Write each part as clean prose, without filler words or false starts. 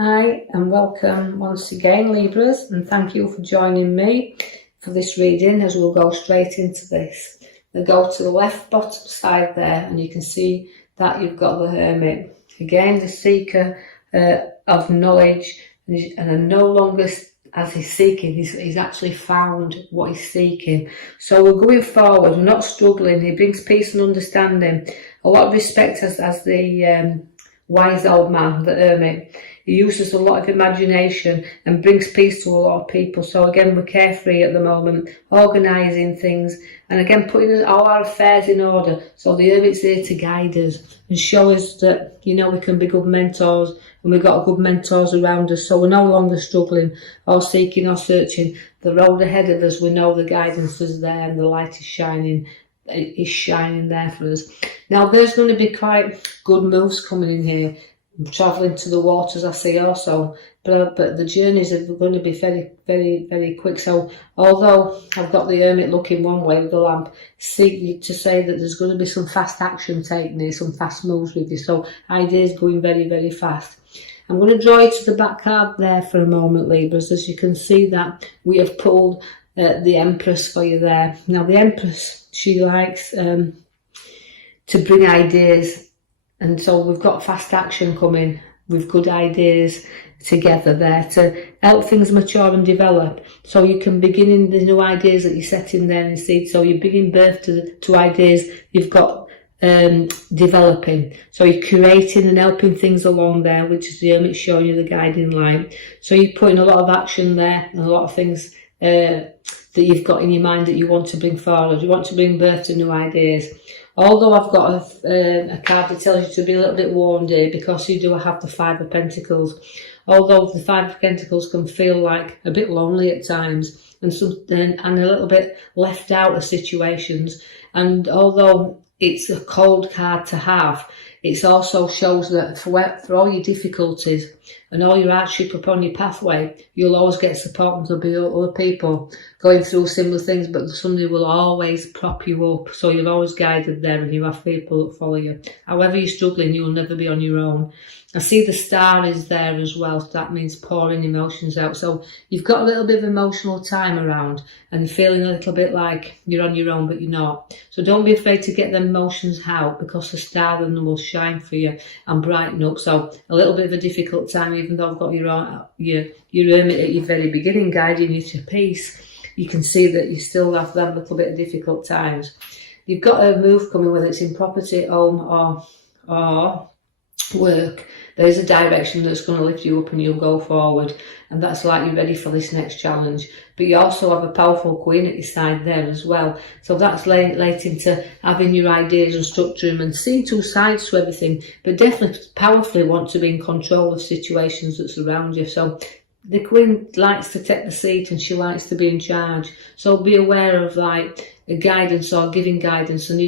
Hi and welcome once again, Libras, and thank you for joining me for this reading as we'll go straight into this. We'll go to the left bottom side there and you can see that you've got the Hermit. Again, the seeker of knowledge, and no longer as he's seeking, he's actually found what he's seeking. So we're going forward, we're not struggling. He brings peace and understanding. A lot of respect as the wise old man, the Hermit. He uses a lot of imagination and brings peace to a lot of people. So again, we're carefree at the moment, organising things, and again, putting all our affairs in order. So the Hermit's there to guide us and show us that, we can be good mentors, and we've got good mentors around us. So we're no longer struggling or seeking or searching. The road ahead of us, we know the guidance is there and the light is shining. Is shining there for us. Now there's going to be quite good moves coming in here. I'm travelling to the waters, I see also, but the journeys are going to be very, very, very quick. So although I've got the Hermit looking one way with the lamp, seek to say that there's going to be some fast action taken here, some fast moves with you. So ideas going very, very fast. I'm going to draw you to the back card there for a moment, Libras. As you can see that we have pulled the Empress for you there. Now the Empress, she likes to bring ideas, and so we've got fast action coming with good ideas together there to help things mature and develop. So you can begin in the new ideas that you're setting there in seed. So you're bringing birth to ideas you've got developing. So you're creating and helping things along there, which is the Hermit showing you the guiding light. So you're putting a lot of action there and a lot of things that you've got in your mind that you want to bring forward. You want to bring birth to new ideas. Although I've got a card that tells you to be a little bit warned here, because you do have the Five of Pentacles. Although the Five of Pentacles can feel like a bit lonely at times and a little bit left out of situations. And although it's a cold card to have, it also shows that for all your difficulties and all your hardship upon your pathway, you'll always get support from other people going through similar things, but somebody will always prop you up. So you're always guided there and you have people that follow you. However you're struggling, you'll never be on your own. I see the star is there as well. So that means pouring emotions out. So you've got a little bit of emotional time around and you're feeling a little bit like you're on your own, but you're not. So don't be afraid to get them emotions out, because the star then will shine for you and brighten up. So a little bit of a difficult time, even though I've got your Hermit at your very beginning guiding you to peace, you can see that you still have that little bit of difficult times. You've got a move coming, whether it's in property, home or work. There's a direction that's going to lift you up and you'll go forward, and that's like you're ready for this next challenge. But you also have a powerful Queen at your side there as well, so that's relating to having your ideas and structuring and seeing two sides to everything, but definitely powerfully want to be in control of situations that surround you. So the Queen likes to take the seat and she likes to be in charge, so be aware of like guidance or giving guidance. And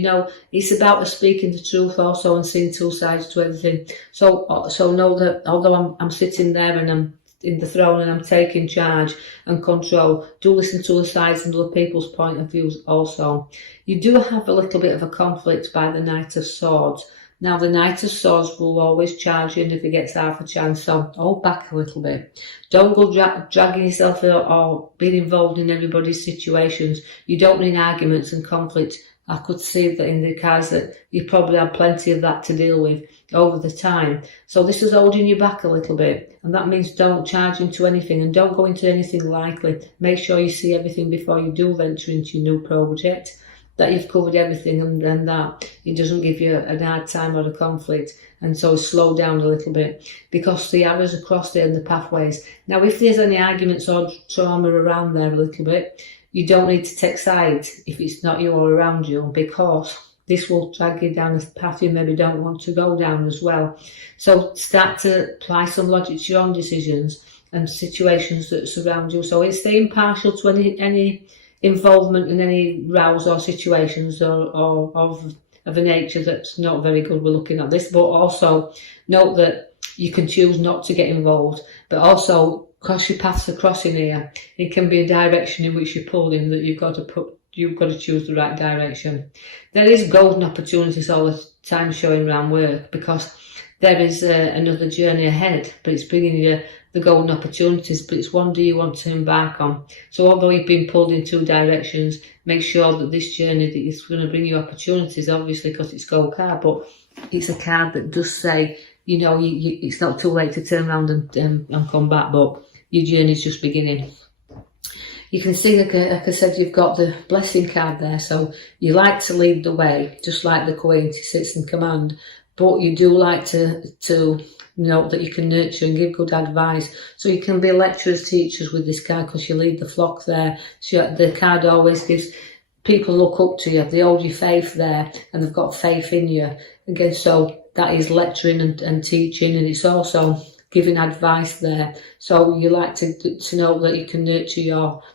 it's about us speaking the truth also and seeing two sides to everything. So know that although I'm sitting there and I'm in the throne and I'm taking charge and control, do listen to the sides and other people's point of views also. You do have a little bit of a conflict by the Knight of Swords. Now the Knight of Swords will always charge in if he gets half a chance, so hold back a little bit. Don't go dragging yourself out or being involved in everybody's situations. You don't need arguments and conflict. I could see that in the cards that you probably had plenty of that to deal with over the time. So this is holding you back a little bit, and that means don't charge into anything and don't go into anything likely. Make sure you see everything before you do venture into your new project, that you've covered everything, and that it doesn't give you a hard time or a conflict, and so slow down a little bit, because the arrows are crossed there in the pathways. Now if there's any arguments or trauma around there a little bit, you don't need to take sides if it's not you or around you, because this will drag you down a path you maybe don't want to go down as well. So start to apply some logic to your own decisions and situations that surround you. So stay impartial to any involvement in any rows or situations or of a nature that's not very good. We're looking at this, but also note that you can choose not to get involved, but also because your paths are crossing here, it can be a direction in which you're pulled in that you've got to choose the right direction. There is golden opportunities all the time showing around work, because there is another journey ahead, but it's bringing you the golden opportunities, but it's one do you want to embark on. So although you've been pulled in 2 directions, make sure that this journey that is going to bring you opportunities, obviously because it's gold card, but it's a card that does say, you know, it's not too late to turn around and come back, but your journey's just beginning. You can see, like I said, you've got the blessing card there, so you like to lead the way, just like the Queen, she sits in command, but you do like to know that you can nurture and give good advice. So you can be lecturers, teachers with this card because you lead the flock there. So the card always gives people look up to you, they hold your faith there, and they've got faith in you. Again, so that is lecturing and teaching, and it's also giving advice there. So you like to know that you can nurture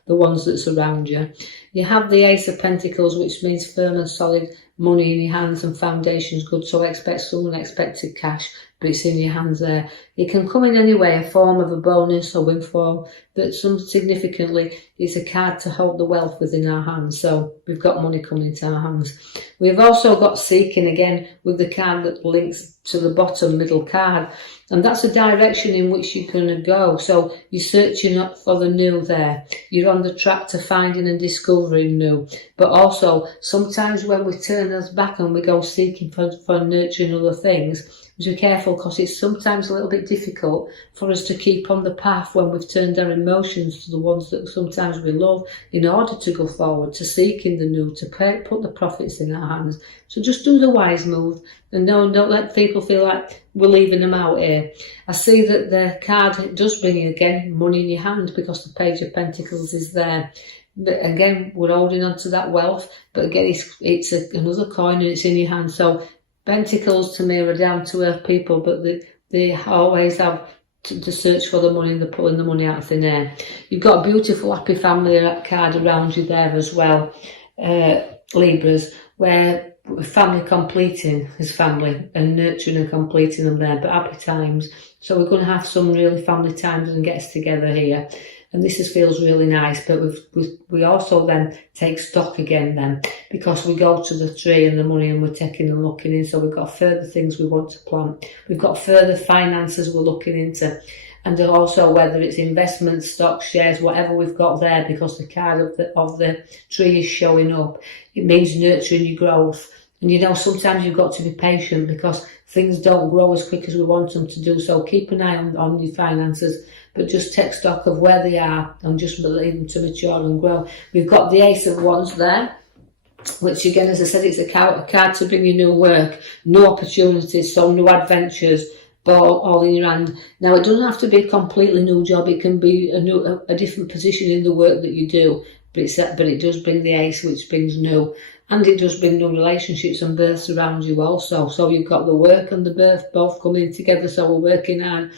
the ones that surround you. You have the Ace of Pentacles, which means firm and solid money in your hands and foundations good. So expect some unexpected cash, but it's in your hands there. It can come in any way, a form of a bonus or windfall, but some significantly it's a card to hold the wealth within our hands. So we've got money coming into our hands. We've also got seeking again with the card that links to the bottom middle card, and that's a direction in which you're going to go. So you're searching up for the new there. You're on the track to finding and discovering new. But also sometimes when we turn us back and we go seeking for nurturing other things, be careful because it's sometimes a little bit difficult for us to keep on the path when we've turned our emotions to the ones that sometimes we love in order to go forward, to seeking the new, to put the profits in our hands. So just do the wise move and don't let people feel like we're leaving them out here. I see that the card does bring you again money in your hand because the Page of Pentacles is there. But again, we're holding on to that wealth, but again, it's another coin and it's in your hand. So Pentacles to me are down to earth people, but they always have to search for the money and they're pulling the money out of thin air. You've got a beautiful happy family card around you there as well, Libras, where family completing his family and nurturing and completing them there, but happy times. So we're going to have some really family times and gets together here. And this feels really nice, but we also then take stock again then, because we go to the tree and the money and we're taking and looking in. So we've got further things we want to plant. We've got further finances we're looking into. And also whether it's investments, stocks, shares, whatever we've got there, because the card of the tree is showing up. It means nurturing your growth. And you know, sometimes you've got to be patient because things don't grow as quick as we want them to do. So keep an eye on your finances, but just take stock of where they are and just leave them to mature and grow. We've got the Ace of Wands there, which again, as I said, it's a card to bring you new work, new opportunities, so new adventures, but all in your hand. Now, it doesn't have to be a completely new job. It can be a different position in the work that you do, but it does bring the Ace, which brings new. And it does bring new relationships and births around you also. So you've got the work and the birth both coming together, so we're working hard,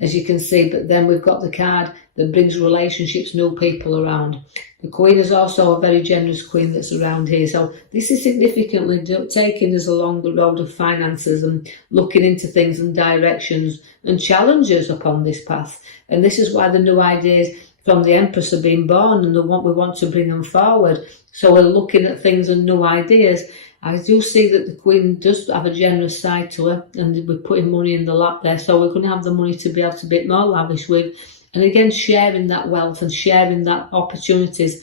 as you can see. But then we've got the card that brings relationships, new people around. The Queen is also a very generous Queen that's around here. So this is significantly taking us along the road of finances and looking into things and directions and challenges upon this path. And this is why the new ideas from the Empress are being born, and we want to bring them forward. So we're looking at things and new ideas. I do see that the Queen does have a generous side to her, and we're putting money in the lap there. So we're going to have the money to be able to be more lavish with. And again, sharing that wealth and sharing that opportunities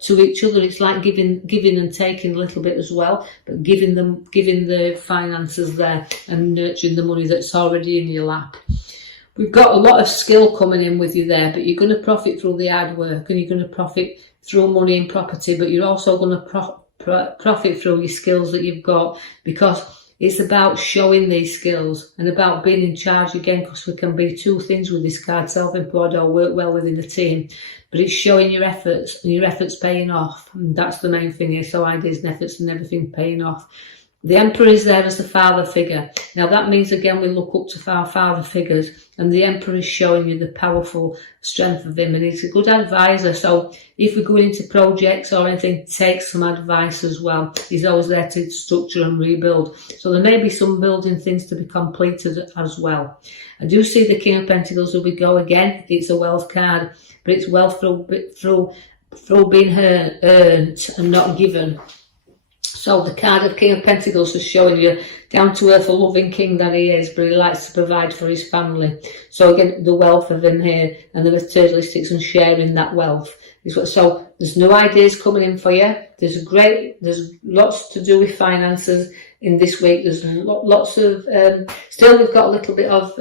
to each other. It's like giving and taking a little bit as well, but giving the finances there and nurturing the money that's already in your lap. We've got a lot of skill coming in with you there, but you're going to profit through the hard work and you're going to profit through money and property, but you're also going to profit through your skills that you've got, because it's about showing these skills and about being in charge again, because we can be two things with this card, self-employed or work well within a team, but it's showing your efforts and your efforts paying off. And that's the main thing here. So ideas and efforts and everything paying off. The Emperor is there as the father figure. Now that means again we look up to our father figures, and the Emperor is showing you the powerful strength of him, and he's a good advisor. So if we're going into projects or anything, take some advice as well. He's always there to structure and rebuild. So there may be some building things to be completed as well. I do see the King of Pentacles as we go again. It's a wealth card, but it's wealth through being earned and not given. So the card of King of Pentacles is showing you down to earth, a loving king that he is, but he likes to provide for his family. So again, the wealth of him here, and the materialistics and sharing that wealth is what. So there's new ideas coming in for you. There's lots to do with finances in this week. There's lots of still we've got a little bit of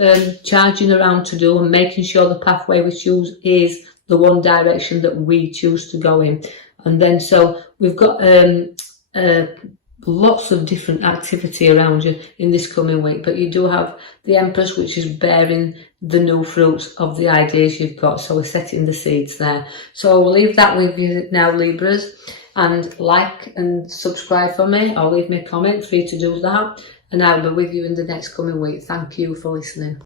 charging around to do, and making sure the pathway we choose is the one direction that we choose to go in. And then so we've got lots of different activity around you in this coming week, but you do have the Empress, which is bearing the new fruits of the ideas you've got. So we're setting the seeds there. So we'll leave that with you now, Libras, and like and subscribe for me, or leave me a comment, free to do that, and I'll be with you in the next coming week. Thank you for listening.